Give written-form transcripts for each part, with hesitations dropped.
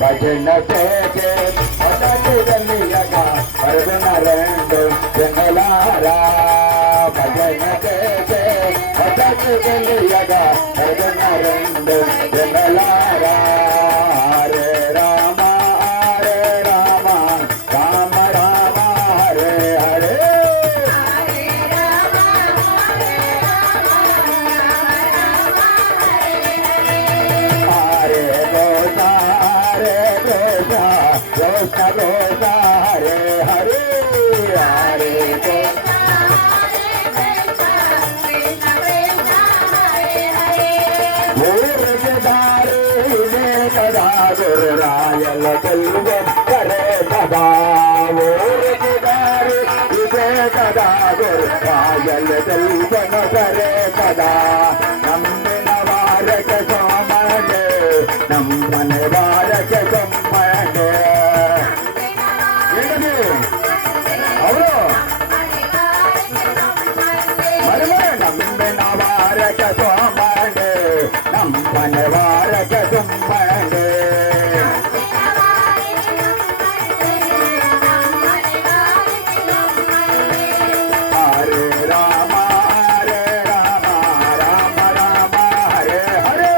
భజన చేలియగా పరుగున రెండు జనలారా భజన చేలియగా పరుగున రెండు జనలారా Hare Rama Rama Rama Hare Hare Rosa Hare Hare Hare Rayal Kalvam Kare Kada Vorgidare Ide Kada Rayal Kalvam Kare Kada Nammina Varaka Samane Nammane Varaka Samane మనవారక తుమ్మనే Hare Rama Rama Rama Hare Hare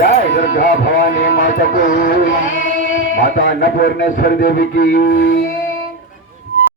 जय दुर्गा भवानी माता को माता अन्नपूर्णेश्वर देवी की